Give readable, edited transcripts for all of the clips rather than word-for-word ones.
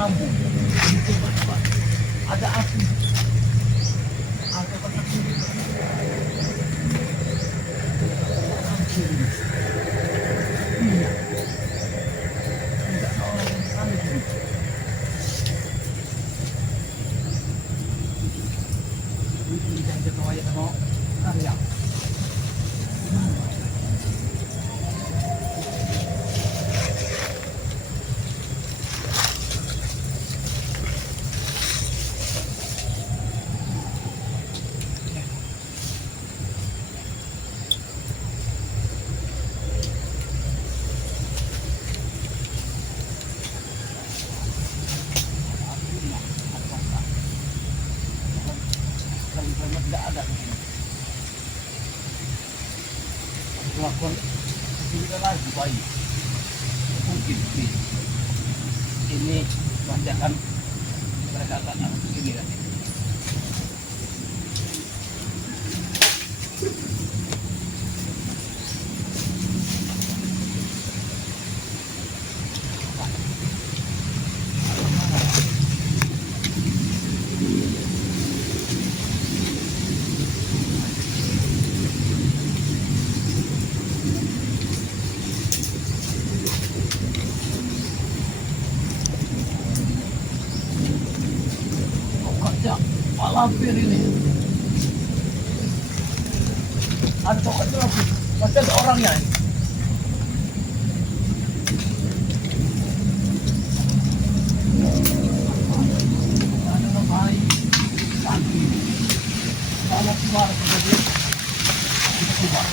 mampu. Itu Pak. Ada api. Ada kotak ini. Iya. Tidak orang yang kami ini. Ini jangan ketawa ya sama karya. Tidak ada di sini. Melakukan kita lagi baik. Mungkin ini nanti akan mereka akan begini nanti. Pak Lampir ini ada tokatnya langsung pasti ada orangnya ini. Ada orang baik tapi kalau keluar jadi kita keluar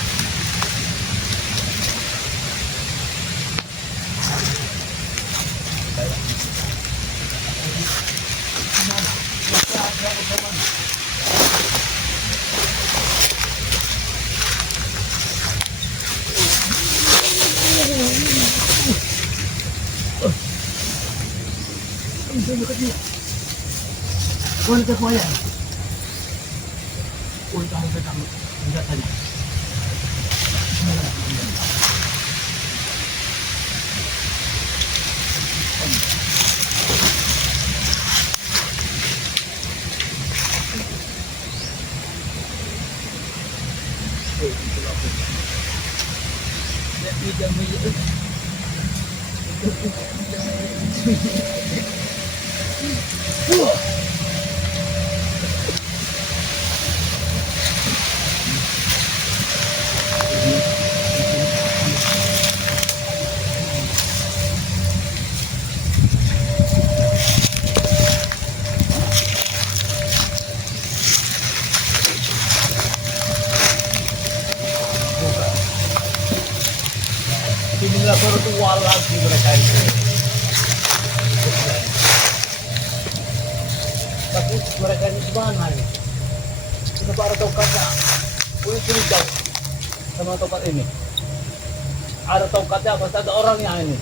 Wanita kuaya. Tahu pegang senjatanya. Inilah virtual lagi mereka itu. Tapi mereka ini gimana ini? Kenapa ada tokatnya? Ini jauh sama tokat ini. Ada tokatnya pasti ada orangnya ini.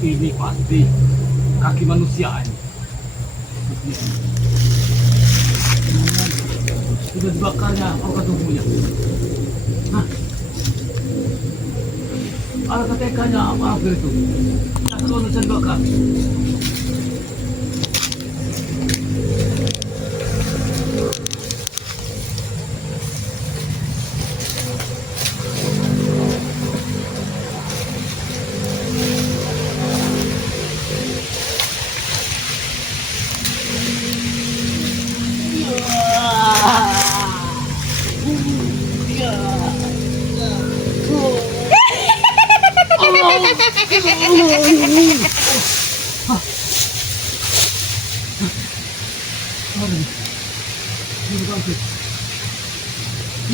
Ini pasti kaki manusia ini. Sudah dibakarnya organ tubuhnya. Hah? Ada ketekanya apa itu? Yang manusia dibakar.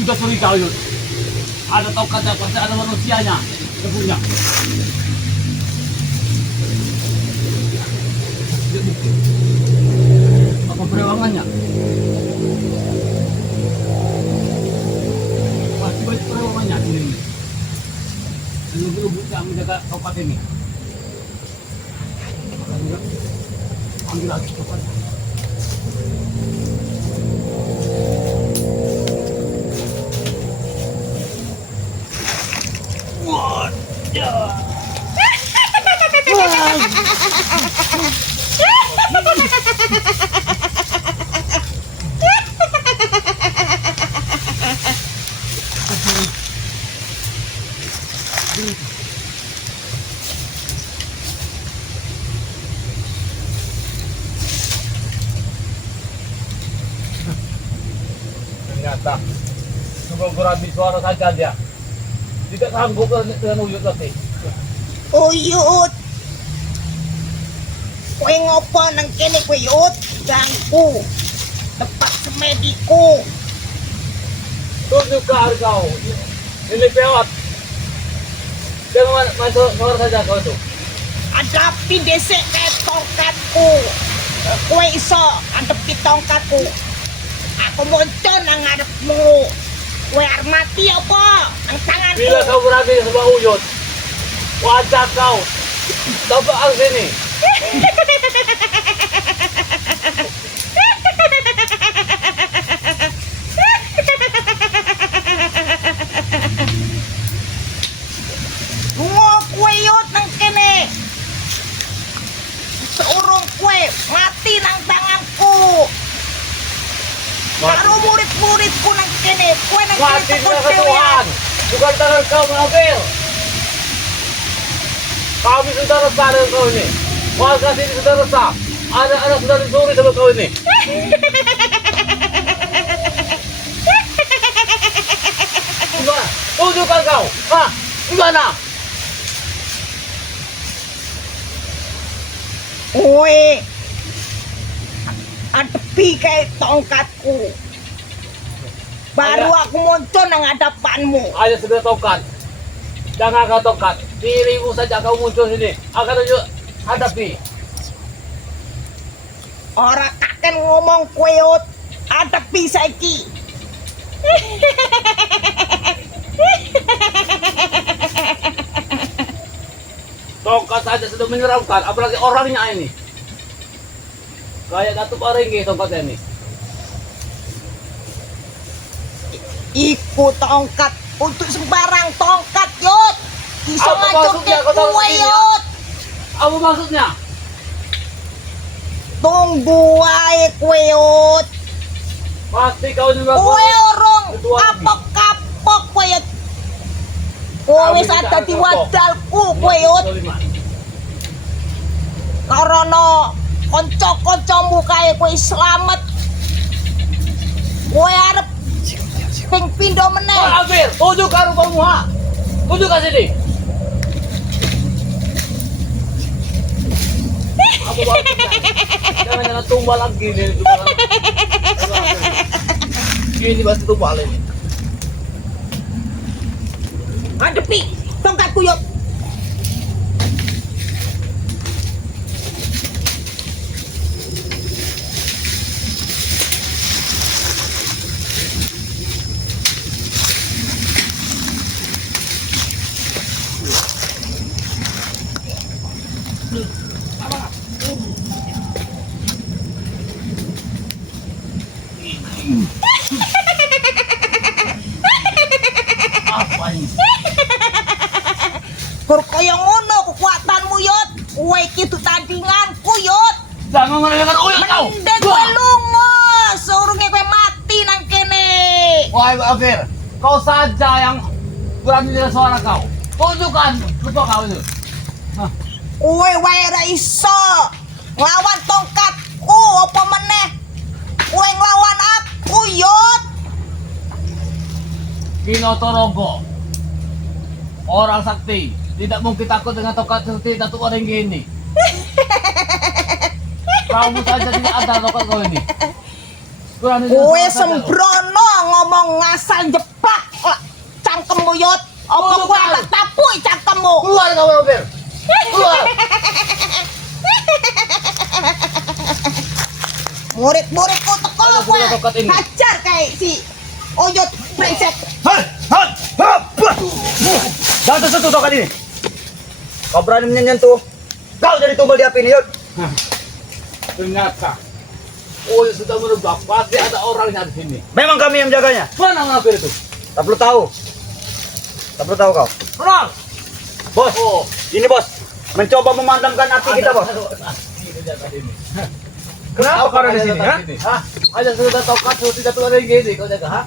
Sudah cerita yuk. Ada tongkatnya pasti ada manusianya. Debunya. Apa perewangannya? Pasti banyak perewangannya ini. Lubuk-lubuk yang menjaga tongkat ini. Ambil lagi tongkat. Wah, ya. Ternyata cuma berhabis suara saja dia. Tidak sanggup dengan Uyut lagi. Uyut. Kowe ngopo nang kene kowe Yut? Ganggu. Tempat semediku. Tunjukkan kau. Ini pewat. Jangan masuk suara saja kau itu. Hadapi desek kayak tongkatku. Kowe iso ngadepi tongkatku. Aku muncul nang ngadepmu. Kowe arep mati apa? Nang tanganku. Bila kau berani sama Uyut, wajah kau tampak ang sini. Kowe Yut nang kene. Seurung kowe mati nang tanganku. Karo murid-muridku nang kene, kowe nang kene Mati tekun dengan Tuhan, dewean. bukan tangan kau mengambil. Kami sudah resah dengan kau ini. Warga sini sudah resah. Anak-anak sudah dicuri sama kau ini. Gimana? Tunjukkan kau. Hah? Gimana? Kowe adepi kayak tongkatku. Baru aku muncul nang hadapanmu. Ayo sudah tongkat. Jangan kau tongkat. Dirimu saja kau muncul sini. Akan tunjuk hadapi. Ora kaken ngomong kowe Yut. Adepi saiki. Tongkat saja sudah menyeramkan, apalagi orangnya ini. Kayak Datuk Aringgi tongkatnya ini. Iku tongkat untuk sembarang tongkat Yut. Iso Apa maksudnya ngacurke kau taruh kowe sini, ya? Yut. Apa maksudnya? Tunggu wae kowe Yut. Pasti kau juga Kowe orang Ketua lagi. kapok-kapok kowe Yut. Kowe wis Kami ada tidak di kapok. wadalku kowe Yut. Karena kanca-kancamu kae kowe slamet. Kowe arep ping pindho meneh. Ambil, tunjukkan rupamu, ha? Tunjukkan sini. Apa maksudnya? Jangan tumbal lagi nih. Ini pasti tumbal ini. Hadepi tongkatku Yut. Apa ini? Kur kaya ngono kekuatanmu yot. Kowe kitu tandinganku yot. Jangan menanyakan uyut kau. Ndek kowe lunga, surunge kowe mati nang kene. Wahai Afir, kau saja yang berani dengan suara kau. Tunjukkan lupa kau itu. Hah. Kowe wae ra iso nglawan tongkatku apa meneh. Kowe nglawan aku yot. Kino Torogo, orang sakti, tidak mungkin takut dengan tongkat seperti Datuk orang gini. Kamu saja tidak ada tongkat kau ini. Berani dengan Kowe suara saja. sembrono ngomong ngasal jeplak cangkemmu yot. Apa kowe tak tapui cangkemmu? Keluar kau Afir. Keluar. Murid-muridku teko Ada kowe. sudah tongkat ini. Hajar kayak si Oyot brengsek. Jangan tersentuh tongkat ini. Kau berani menyentuh, kau jadi tumbal di api ini, Yud. Ternyata, oh sudah merubah. Pasti ada orangnya di sini. Memang kami yang menjaganya. Mana Afir itu? Tak perlu tahu. Tak perlu tahu kau. Orang. Bos, Oh. ini bos. Mencoba memadamkan api kita, bos. Ini jaga ini. Kenapa kau ada di sini, ha? Hah? Ada sudah tongkat seperti Datuk orang gini. Kau jaga, ha?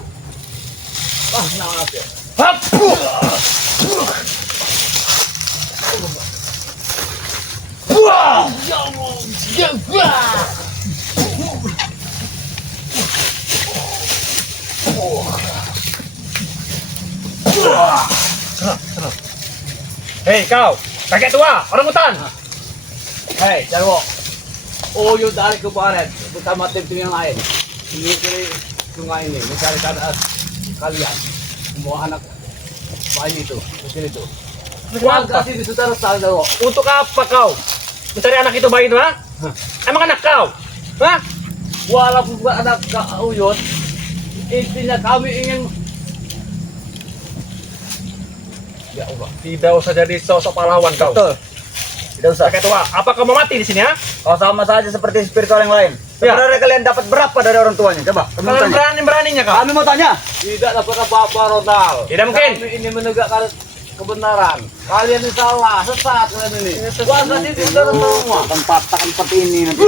Wah, nama Afir. Wah, ya Allah, ya Allah. Hei kau, kakek tua, orang hutan. Hei, Jarwo. Oh, yuk dari kemarin bersama tim-tim yang lain. Ini kiri sungai ini, mencari keadaan kalian. Semua anak bayi itu, kecil itu. Warga sini sudah resah, Jarwo. Untuk apa kau mencari anak itu bayi itu, ha? Emang anak kau? Hah? Walaupun bukan anak Kak Uyut, intinya kami ingin. Ya Allah. Tidak usah jadi sosok pahlawan kau. Betul. Tidak usah. Kakek tua, apa kau mau mati di sini, ha? Kau sama saja seperti spiritual yang lain. Ya. Sebenarnya kalian dapat berapa dari orang tuanya? Coba, kami mau Kalian tanya. beraninya kau? Kami mau tanya. Tidak dapat apa-apa, Ronald. Tidak mungkin. Kami ini menegakkan kebenaran. Kalian ini salah, sesat kalian ini. Warga sini sudah resah semua. Akan patahkan seperti ini nanti.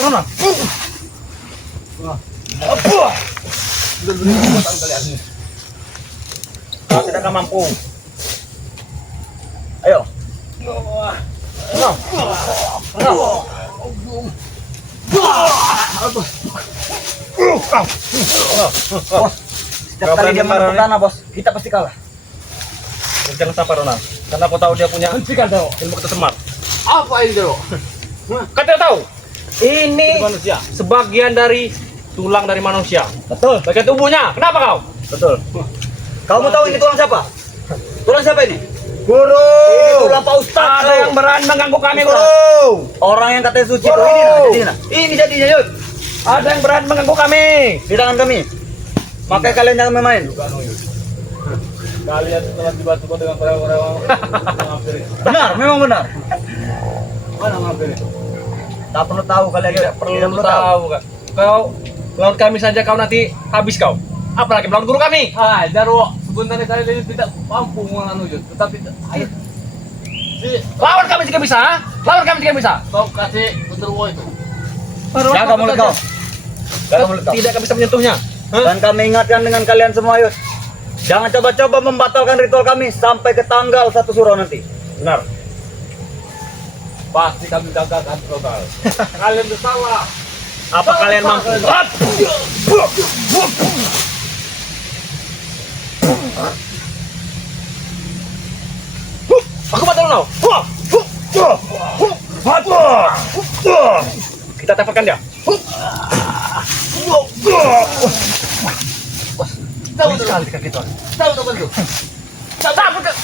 Ronald. Benar-benar kekuatan kalian ini. Kau tidak akan mampu. Ayo. Setiap kali dia menepuk tanah, bos, kita pasti kalah. Jangan sampai Ronald, karena aku tahu dia punya Hentikan, Jarwo. ilmu ketesemar. Apa ini, Jarwo? Kau tidak tahu? Ini Itu manusia. sebagian dari tulang dari manusia. Betul, Bagian tubuhnya. Kenapa kau? betul. Kau mau tahu ini tulang siapa? Tulang siapa ini? Guru. Ini tulang Pak Ustadz. Ada yang berani mengganggu kami, Guru. Guru. Orang yang katanya suci itu ini nah, jadinya. Ini jadinya, Yud. Ada yang berani mengganggu kami. Di tangan kami. Makanya kalian jangan main-main. Kalian telah dibantu dengan orang-orang hampir itu. Benar, memang benar. Mana hampir itu? Tak perlu tahu kalian, tidak perlu tahu. tahu kan. Kau melawan kami saja kau nanti habis kau. Apalagi melawan guru kami. Hai, Jarwo. Sebenarnya kalian ini tidak mampu melawan Uyut, tetapi ayo. Lawan kami jika bisa. Ha? Lawan kami jika bisa. Kau kasih genderuwo itu. Jaga mulut kau. Jaga mulut kau. Tidak akan bisa menyentuhnya. Hah? Dan kami ingatkan dengan kalian semua, Yud. Jangan coba-coba membatalkan ritual kami sampai ke tanggal 1 Suro nanti. Benar. Pasti kami gagalkan total. Kalian bersalah. Apa kalian mampu? Hap! Aku batal now. Kita tempatkan dia. Tahu Sekali kaki itu. Tahu itu.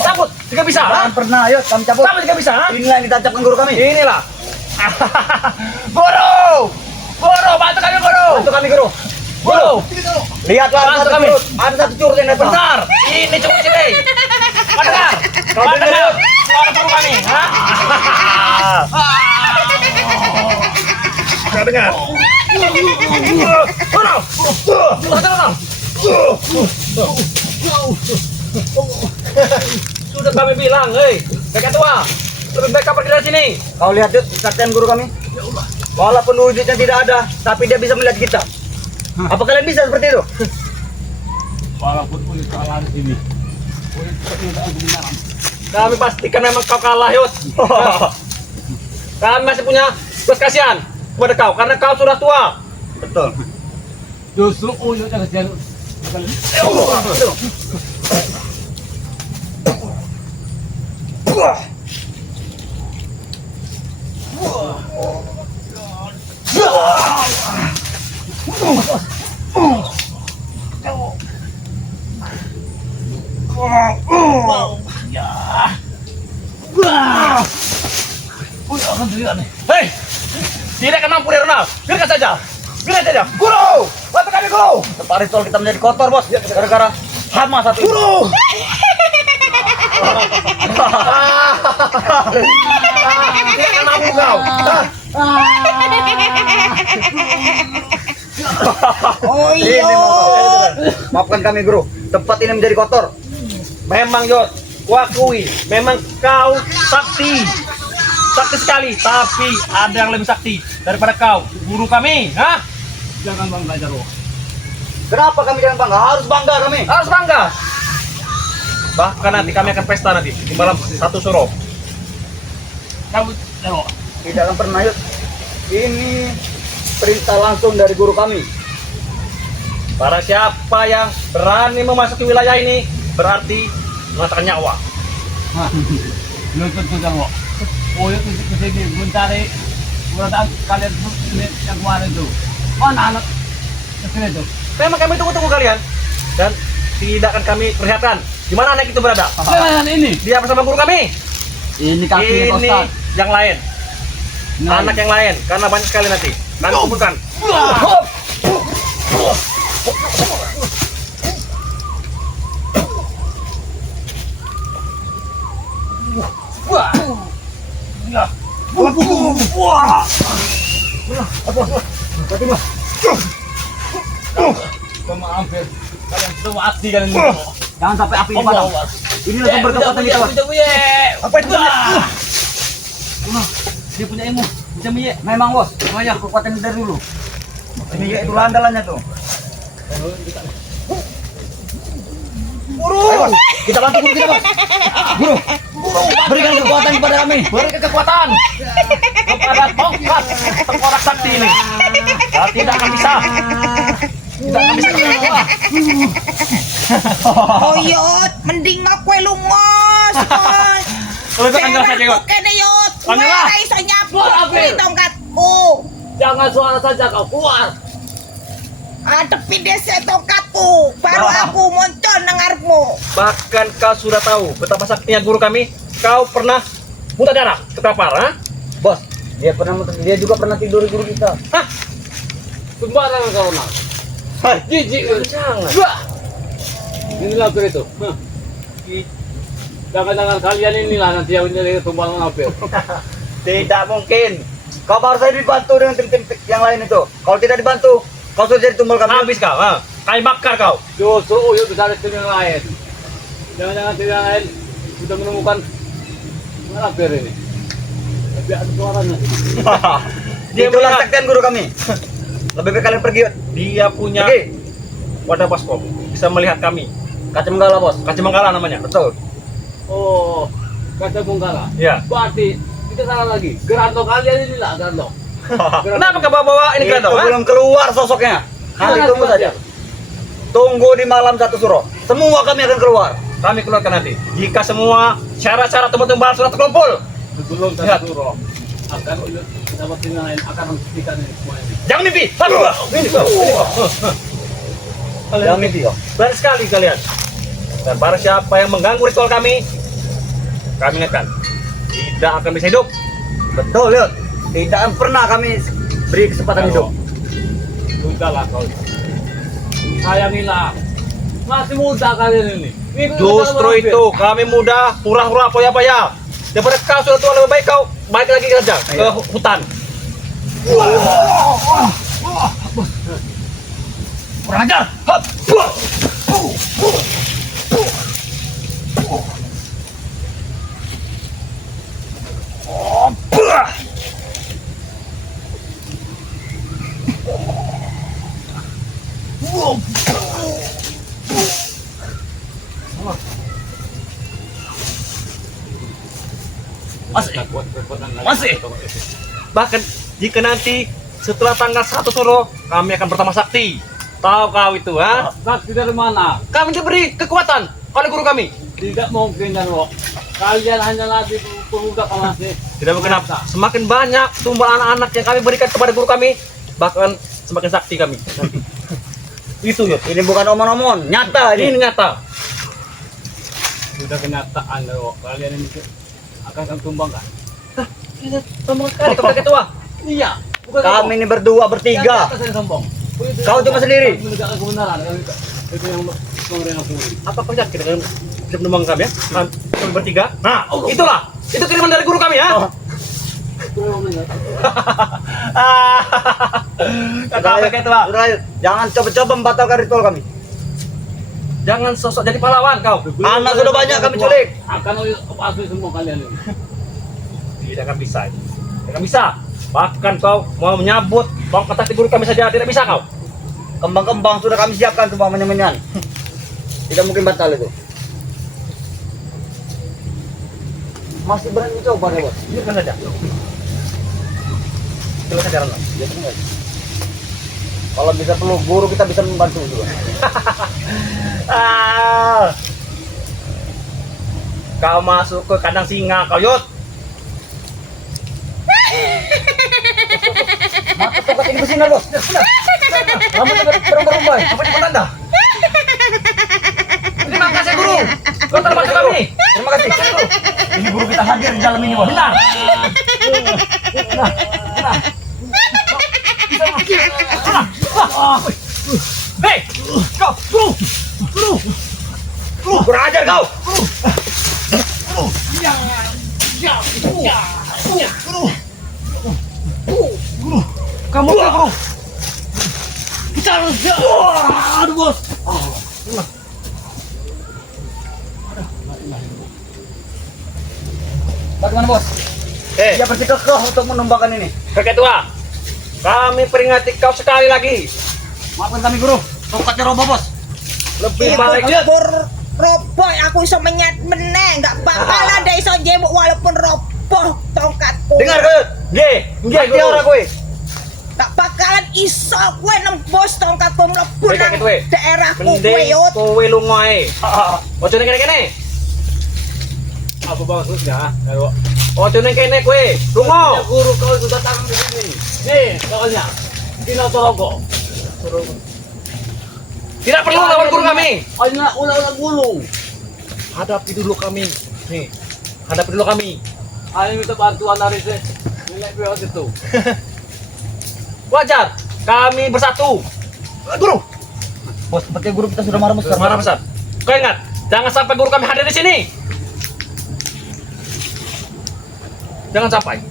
Cabut, jika bisa. ha? Jangan pernah, Yud, kami cabut. Cabut jika bisa. ha? Inilah yang ditancapkan guru kami. Inilah. Guru, guru, bantu kami guru. Bantu kami, guru. Guru, Lihatlah ada Bantu satu kami. curut. Ada satu curut yang datang. benar. Ini cukup sini. Kau dengar? Kau dengar? Suara dengar. Sudah kami bilang, hei, kakek tua, lebih baik kau pergi dari sini. Kau lihat Yud, kesaktian guru kami. Walaupun wujudnya tidak ada, tapi dia bisa melihat kita. Apa kalian bisa seperti itu? Walaupun punya kesalahan di sini, kami pastikan memang kau kalah, Yud. Kami masih punya belas kasihan kepada kau karena kau sudah tua. Betul. Justru Uyut yang kasihan. Hei, tidak akan mampu Ronald. Biarkan saja. Biarkan saja. Guru! Bantu kami guru! Tempat ritual kita menjadi kotor bos. Gara-gara hama satu ini. Guru! Tidak akan mampu kau. Oh Ini iya. maafkan kami guru. Tempat ini menjadi kotor. Memang Yot, kuakui, memang kau sakti. Sakti sekali, tapi ada yang lebih sakti daripada kau, guru kami, hah? Jangan bangga Jarwo. Kenapa kami jangan bangga? Harus bangga kami. Harus bangga. Bahkan nanti kami akan pesta nanti di malam satu suro. Kamu Jarwo. Tidak akan pernah Yud. Ini perintah langsung dari guru kami. Para siapa yang berani memasuki wilayah ini berarti mengatakan nyawa. Lutut tuh Jarwo. Oh ya kesini mencari keberadaan kalian yang kemarin itu. Mana anak kesini itu? Memang kami tunggu-tunggu kalian dan tidak akan kami perlihatkan di mana anak itu berada. Jangan ini. Dia bersama guru kami. Ini kakinya Ini Ustaz. yang lain. Anak yang lain karena banyak sekali nanti. Nanti kumpulkan. Hampir kalian sudah mati kalian ini. Jangan sampai api ini padam. Inilah sumber kekuatan kita. Apa itu? Dia punya ilmu. Bisa miye. Memang bos. Makanya kekuatan dari dulu. Ini itu andalannya tuh. Guru, Ayo, bos. Kita bantu guru kita bos. Guru, berikan kekuatan kepada kami. berikan kekuatan kepada tongkat tengkorak sakti ini. Kita tidak akan bisa. Tidak akan bisa terlalu. Oh Yot, mending aku lungos. Kalau itu kan jelas saja Yot. Kene Yot. Panggillah. Wala iso nyapu Keluar, April. di tongkatku. Jangan suara saja kau keluar. Adepi desa tongkatku, baru aku muncul dengarmu. Bahkan kau sudah tahu betapa saktinya guru kami. Kau pernah muntah darah, ketapar, ha? Bos, dia juga pernah tidur di guru kita. Hah? Sembarangan kau nak. Hai, Jijik, jangan. Inilah tuh itu. Hah. Jangan-jangan kalian inilah nanti yang menjadi tumpangan April. tidak mungkin. Kau baru saja dibantu dengan tim-tim yang lain itu. Kalau tidak dibantu, kau sudah jadi tumbal kami. Habis kau, ha? Kami bakar kau. Justru Uyut besar tim yang lain. Jangan-jangan tim yang lain sudah menemukan mana April ini. Tapi ada suaranya. Dia Itulah melihat. saktian guru kami. Lebih baik kalian pergi. Yud. Dia punya Pergi. wadah baskop, bisa melihat kami. Kaca menggala bos. Kacamangala namanya. Betul. Oh, kata Bunggala. Iya. Berarti kita salah lagi. Geranto kalian inilah Geranto. Kenapa kau bawa ini Itu Geranto? ha? belum keluar sosoknya. Nanti Jangan tunggu keluar saja. dia. Tunggu di malam satu suro. Semua kami akan keluar. Kami keluarkan nanti. Jika semua syarat-syarat tumbal-tumbal sudah terkumpul. Sebelum Lihat. satu suro akan Uyut dapat tim yang lain akan menghentikan ini semua ini. Jangan mimpi. Ini kau. Jangan mimpi kau. Berani sekali kalian. Dan para siapa yang mengganggu ritual kami ingatkan tidak akan bisa hidup. Betul, Yud. Tidak akan pernah kami beri kesempatan hidup. Sudahlah kau. Sayangilah. Masih muda kalian ini. Justru itu, kami muda, hura-hura poya-poya. Daripada kau sudah tua lebih baik kau balik lagi kerja ke Ayo. hutan. Kurang ajar. Masih. Bahkan jika nanti setelah tanggal 1 Suro kami akan bertambah sakti. Tahu kau itu, ha? Sakti dari mana? Kami diberi kekuatan oleh guru kami. Tidak mungkin Jarwo. Kalian hanya latih pemuda masih. Tidak mungkin apa. Semakin banyak tumbal anak-anak yang kami berikan kepada guru kami, bahkan semakin sakti kami. Itu ya. Ini bukan omong-omong, nyata Ini ini. nyata. Sudah kenyataan Jarwo. Kalian ini akan tumbang kan? Sombong sekali kepada ketua. Iya. Bukan Kami ini berdua, bertiga. Saya sombong. Kau cuma sendiri. Menegakkan kebenaran. Itu yang pemerintah sendiri. Apa kau yakin dengan penumbang kami ya? Kami bertiga. Nah, itulah. Itu kiriman dari guru kami ya. Kata apa ketua? Sudah, ayo. Jangan coba-coba membatalkan ritual kami. Jangan sosok jadi pahlawan kau. Anak sudah banyak kami culik. Akan asli semua kalian ini. Tidak akan bisa. Tidak akan bisa. Bahkan kau mau menyabut tongkat sakti guru kami saja tidak bisa kau. Kembang-kembang sudah kami siapkan tuh menyan. Tidak mungkin batal itu. Masih berani coba ya, Bos. Biarkan saja. Coba saja Ronald. Kalau bisa perlu guru kita bisa membantu juga. Kau masuk ke kandang singa kau Yud. Mata tongkat ini bersinar, Bos. Kamu juga berubah-ubah. Apa cepat anda? Terima kasih guru. Kau telah bantu kami. Terima kasih. Ini guru kita hadir di dalam ini, Bos. Benar. Hei, kau, guru. Kurang ajar kau. Kamu guru. Aduh bos. Bagaimana, Bos? Dia bersikukuh untuk menumbangkan ini. Ketua, kami peringati kau sekali lagi. Maafkan kami, Guru. Tongkatnya roboh, Bos. Lebih baik Roboh aku iso menyat meneng, gak bakalan ada iso jebuk walaupun roboh tongkatku. Dengar, Kau. Nggih, nggih Dia orang guru. kowe. Gak bakalan iso kowe nembus tongkatku mlebu Baik, nang Ketua. daerahku kowe Mending yut. kowe lunga ae. Ojo ning kene-kene. Apa maksudnya? Jarwo. Ojo ning kene kowe. Lunga. Guru kau sudah datang di sini. Nih, kawannya. Kino Torogo. Tidak perlu lawan guru kami. Hanya ulah-ulah gulung. Hadapi dulu kami. Nih, hadapi dulu kami. Hanya minta bantuan dari saya. Nilai biar itu. Wajar. Kami bersatu. Guru, Bos, sepertinya guru kita sudah marah besar. marah besar. Kau ingat, jangan sampai guru kami hadir di sini. Jangan sampai.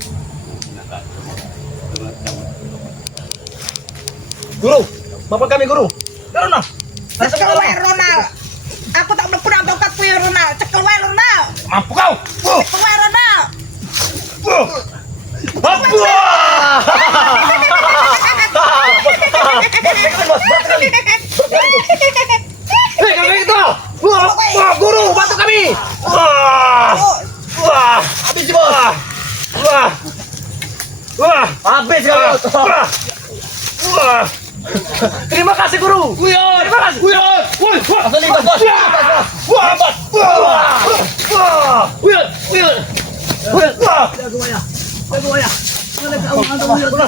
Guru, maafkan kami guru. Karena Cekel wae Ronald. Aku tak mlebu nang tongkatku ya Ronald. Cekel wae Ronald. mampu kau. Cekel wae Ronald. Hei, kau itu. Wah, guru, bantu kami. Wah, habis bos. Wah, Habis kau. wah. Terima kasih guru. Terima kasih. Langsung libas, Bos.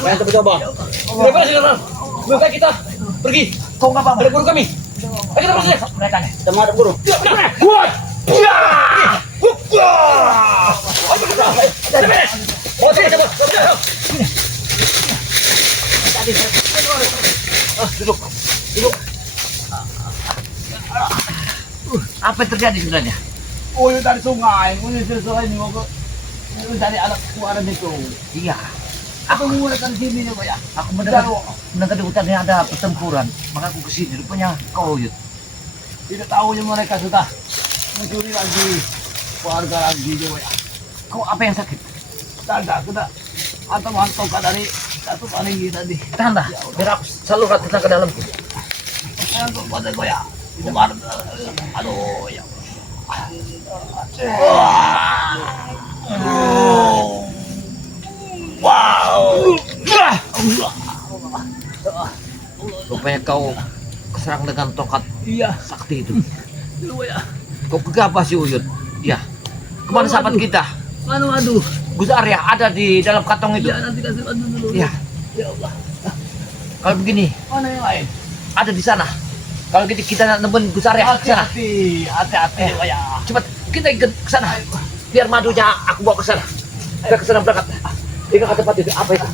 Main coba-coba. Maka kita pergi. Kau nggak apa-apa. Ada guru kami. Ayo kita proses. Kita menghadap guru. Apa yang terjadi sebenarnya? Oh, yung dari sungai. Muna sa sungai ni mo ko. Yung dari anak ko alam nito. Iya. Ako muna kan sini niyo ya. Aku mendengar di hutan ini ada pertempuran, maka aku kesini. Rupanya kau Uyut. Tidak tahu yang mereka sudah mencuri lagi warga lagi juga ya. Kau apa yang sakit? Tanda sudah atau mantau dari satu paling tadi. Tanda, biar aku selalu datang ke dalamku. Yang tuh pada gue ya. Kemarin, aduh ya. Wow. Rupanya kau keserang dengan tongkat Iya. sakti itu. Lu ya. Kau gegabah si Uyut. Ya. Kemana sahabat kita? Aduh. Gus Arya ada di dalam kantong itu. Ya nanti kasih bantu dulu. Ya. Ya Allah. Kalau begini, Mana yang lain? ada di sana. Kalau gitu kita nemuin Gus Arya ke sana. Hati-hati ya. Cepat kita ikut ke sana. Biar madunya aku bawa ke sana. Kita ke sana berangkat. Ingat tempat itu apa itu?